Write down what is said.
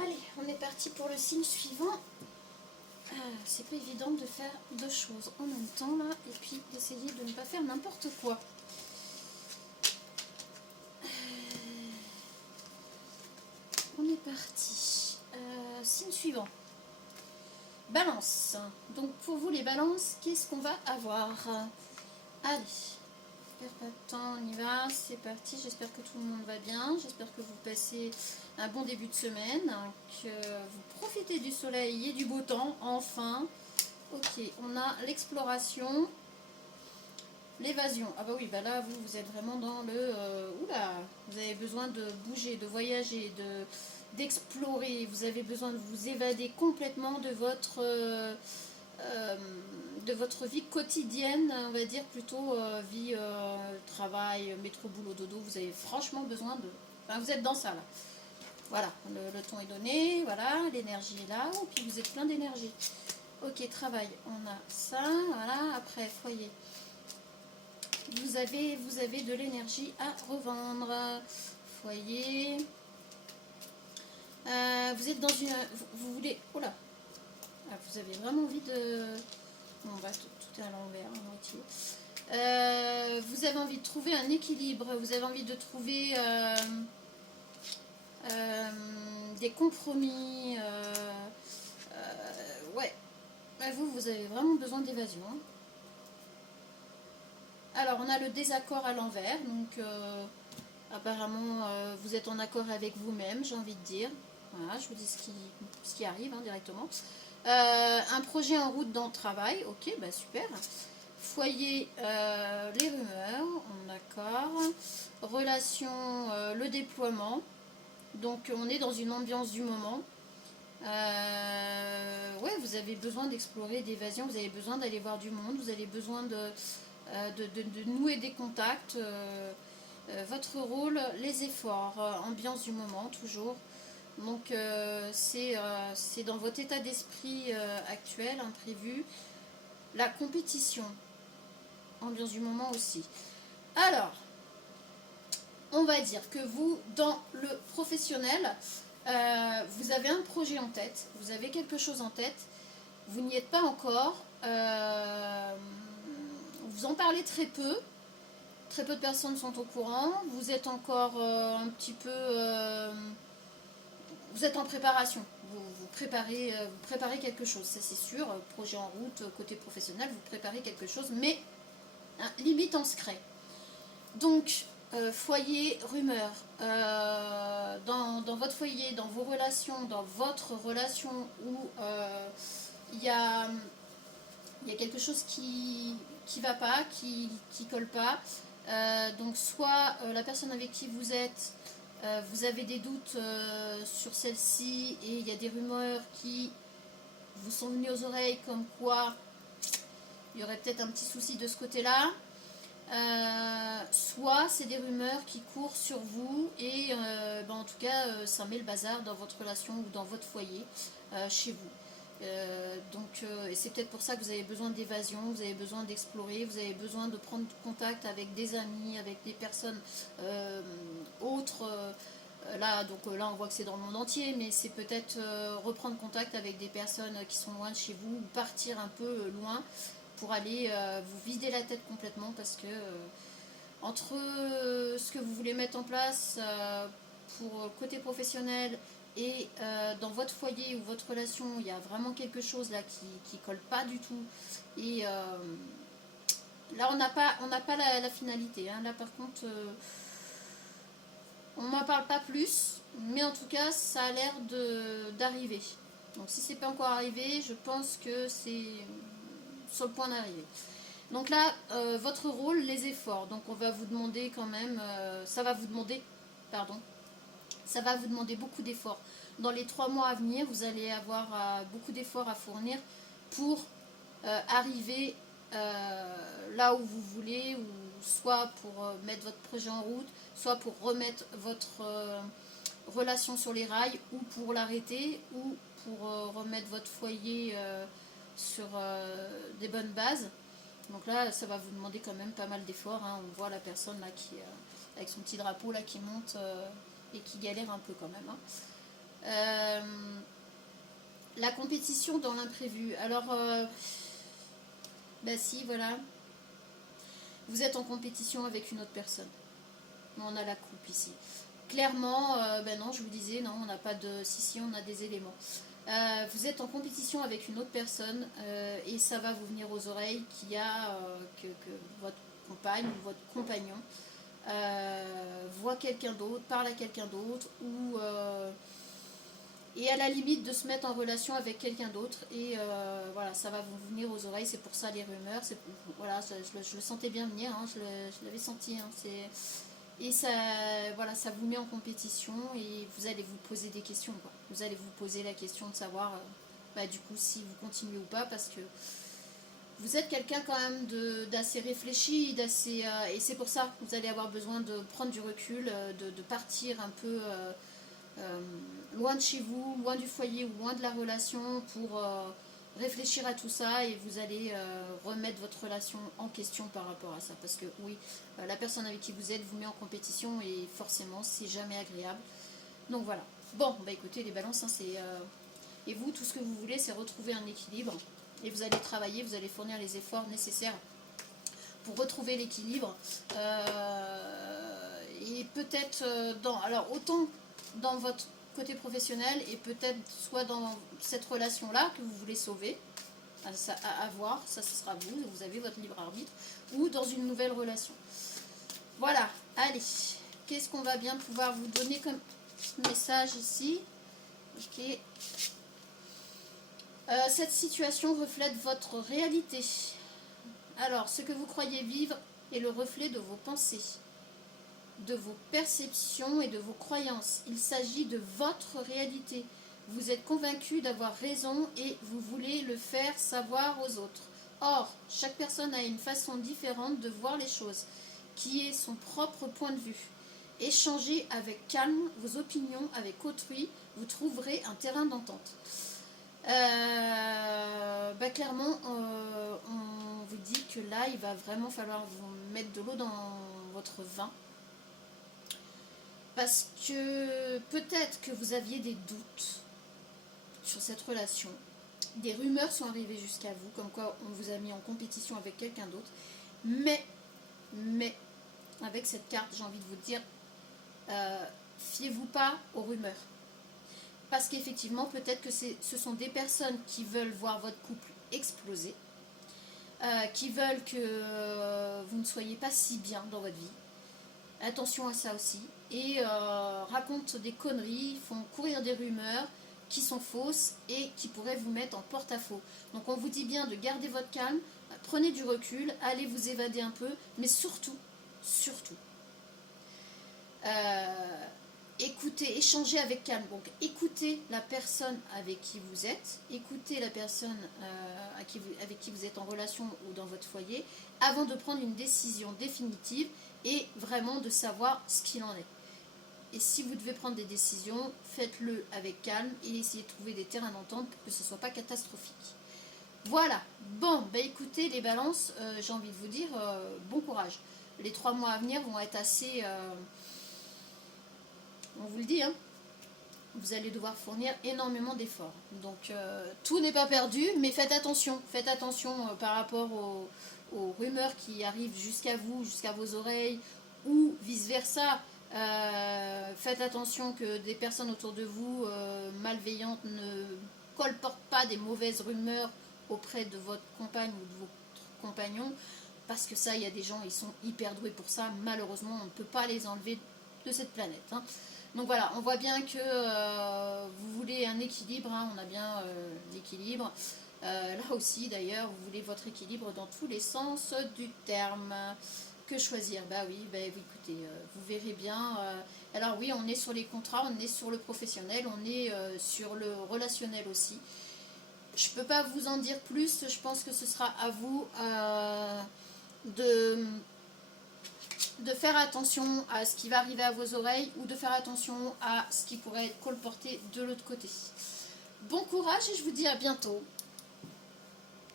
Allez, on est parti pour le signe suivant. C'est pas évident de faire deux choses en même temps là, et puis d'essayer de ne pas faire n'importe quoi. On est parti. Signe suivant. Balance. Donc pour vous les balances, qu'est-ce qu'on va avoir? Allez, perd pas de temps, on y va, c'est parti. J'espère que tout le monde va bien, j'espère que vous passez un bon début de semaine, que vous profitez du soleil et du beau temps, enfin. Ok, on a l'exploration, l'évasion. Ah bah oui, bah là vous êtes vraiment dans le... oula, vous avez besoin de bouger, de voyager, d'explorer, vous avez besoin de vous évader complètement de votre vie quotidienne, on va dire plutôt vie, travail, métro, boulot, dodo. Vous avez franchement besoin de... Enfin, vous êtes dans ça là. Voilà, le ton est donné, voilà, l'énergie est là, et puis vous êtes plein d'énergie. Ok, travail, on a ça, voilà, après foyer. Vous avez de l'énergie à revendre. Foyer. Vous êtes dans une... Vous voulez... Oh là, vous avez vraiment envie de... Bon, bah, tout est à l'envers, à moitié. Vous avez envie de trouver un équilibre, vous avez envie de trouver des compromis. Ouais, vous avez vraiment besoin d'évasion. Alors, on a le désaccord à l'envers, donc apparemment vous êtes en accord avec vous-même, j'ai envie de dire. Voilà, je vous dis ce qui arrive directement. Un projet en route dans le travail, ok, bah super. Foyer, les rumeurs, on est d'accord. Relation, le déploiement. Donc on est dans une ambiance du moment. Ouais, vous avez besoin d'explorer, d'évasion, vous avez besoin d'aller voir du monde, vous avez besoin de nouer des contacts. Votre rôle, les efforts, ambiance du moment toujours. Donc c'est dans votre état d'esprit actuel, imprévu. La compétition, ambiance du moment aussi. Alors, on va dire que vous, dans le professionnel, vous avez un projet en tête, vous avez quelque chose en tête, vous n'y êtes pas encore, vous en parlez très peu de personnes sont au courant, vous êtes encore un petit peu... vous êtes en préparation, vous préparez quelque chose, ça c'est sûr, projet en route, côté professionnel, vous préparez quelque chose, mais hein, limite en secret. Donc, foyer, rumeur, dans votre foyer, dans vos relations, dans votre relation où il y a quelque chose qui va pas, qui colle pas. Donc soit la personne avec qui vous êtes, vous avez des doutes sur celle-ci et il y a des rumeurs qui vous sont venues aux oreilles comme quoi il y aurait peut-être un petit souci de ce côté-là. Soit c'est des rumeurs qui courent sur vous et en tout cas ça met le bazar dans votre relation ou dans votre foyer chez vous. Et c'est peut-être pour ça que vous avez besoin d'évasion, vous avez besoin d'explorer, vous avez besoin de prendre contact avec des amis, avec des personnes autres. Là on voit que c'est dans le monde entier, mais c'est peut-être reprendre contact avec des personnes qui sont loin de chez vous ou partir un peu loin pour aller vous vider la tête complètement parce que entre ce que vous voulez mettre en place pour côté professionnel et dans votre foyer ou votre relation, il y a vraiment quelque chose là qui colle pas du tout. Et là, on n'a pas la finalité. Hein. Là, par contre, on m'en parle pas plus, mais en tout cas, ça a l'air d'arriver. Donc, si c'est pas encore arrivé, je pense que c'est sur le point d'arriver. Donc là, votre rôle, les efforts. Donc on va vous demander quand même, ça va vous demander beaucoup d'efforts. Dans les 3 mois à venir, vous allez avoir beaucoup d'efforts à fournir pour arriver là où vous voulez, ou soit pour mettre votre projet en route, soit pour remettre votre relation sur les rails, ou pour l'arrêter, ou pour remettre votre foyer sur des bonnes bases. Donc là, ça va vous demander quand même pas mal d'efforts. Hein. On voit la personne là qui avec son petit drapeau là qui monte et qui galère un peu quand même. Hein. La compétition dans l'imprévu. Alors, bah si, voilà. Vous êtes en compétition avec une autre personne. On a la coupe ici. Clairement, ben non, je vous disais, non, on n'a pas de... Si, on a des éléments. Vous êtes en compétition avec une autre personne et ça va vous venir aux oreilles qu'il y a que votre compagne ou votre compagnon voit quelqu'un d'autre, parle à quelqu'un d'autre ou et à la limite de se mettre en relation avec quelqu'un d'autre et voilà, ça va vous venir aux oreilles. C'est pour ça les rumeurs, voilà, je le sentais bien venir, hein, je l'avais senti, hein, et ça, voilà, ça vous met en compétition et vous allez vous poser des questions, quoi. Vous allez vous poser la question de savoir bah, du coup si vous continuez ou pas, parce que vous êtes quelqu'un quand même d'assez réfléchi, d'assez et c'est pour ça que vous allez avoir besoin de prendre du recul, de partir un peu loin de chez vous, loin du foyer ou loin de la relation pour réfléchir à tout ça, et vous allez remettre votre relation en question par rapport à ça, parce que oui, la personne avec qui vous êtes vous met en compétition et forcément c'est jamais agréable. Donc voilà. Bon, bah écoutez les balances, hein, et vous, tout ce que vous voulez c'est retrouver un équilibre, et vous allez travailler, vous allez fournir les efforts nécessaires pour retrouver l'équilibre, et peut-être alors autant dans votre côté professionnel et peut-être soit dans cette relation là que vous voulez sauver à voir, ça ce sera vous avez votre libre arbitre, ou dans une nouvelle relation. Voilà, allez, qu'est-ce qu'on va bien pouvoir vous donner comme message ici? Ok. Cette situation reflète votre réalité. Alors, ce que vous croyez vivre est le reflet de vos pensées, de vos perceptions et de vos croyances. Il s'agit de votre réalité. Vous êtes convaincu d'avoir raison et vous voulez le faire savoir aux autres. Or, chaque personne a une façon différente de voir les choses, qui est son propre point de vue. Échangez avec calme vos opinions avec autrui, vous trouverez un terrain d'entente. Bah clairement, on vous dit que là, il va vraiment falloir vous mettre de l'eau dans votre vin. Parce que peut-être que vous aviez des doutes sur cette relation. Des rumeurs sont arrivées jusqu'à vous, comme quoi on vous a mis en compétition avec quelqu'un d'autre. Mais, avec cette carte, j'ai envie de vous dire, fiez-vous pas aux rumeurs. Parce qu'effectivement, peut-être que ce sont des personnes qui veulent voir votre couple exploser, qui veulent que vous ne soyez pas si bien dans votre vie. Attention à ça aussi. Et racontent des conneries, font courir des rumeurs qui sont fausses et qui pourraient vous mettre en porte-à-faux. Donc on vous dit bien de garder votre calme, prenez du recul, allez vous évader un peu, mais surtout, écoutez, échangez avec calme. Donc écoutez la personne avec qui vous êtes, écoutez la personne avec qui vous êtes en relation ou dans votre foyer, avant de prendre une décision définitive et vraiment de savoir ce qu'il en est. Et si vous devez prendre des décisions, faites-le avec calme et essayez de trouver des terrains d'entente pour que ce ne soit pas catastrophique. Voilà, bon, bah écoutez les balances, j'ai envie de vous dire, bon courage. Les 3 mois à venir vont être assez... on vous le dit, hein, vous allez devoir fournir énormément d'efforts. Donc tout n'est pas perdu, mais faites attention par rapport aux rumeurs qui arrivent jusqu'à vous, jusqu'à vos oreilles, ou vice-versa. Faites attention que des personnes autour de vous malveillantes ne colportent pas des mauvaises rumeurs auprès de votre compagne ou de votre compagnon, parce que ça, il y a des gens, ils sont hyper doués pour ça. Malheureusement, on ne peut pas les enlever de cette planète, hein. Donc voilà, on voit bien que vous voulez un équilibre, hein, on a bien l'équilibre. Là aussi d'ailleurs, vous voulez votre équilibre dans tous les sens du terme. Que choisir? Bah oui, écoutez, vous verrez bien. Alors oui, on est sur les contrats, on est sur le professionnel, on est sur le relationnel aussi. Je ne peux pas vous en dire plus, je pense que ce sera à vous de faire attention à ce qui va arriver à vos oreilles ou de faire attention à ce qui pourrait être colporté de l'autre côté. Bon courage et je vous dis à bientôt.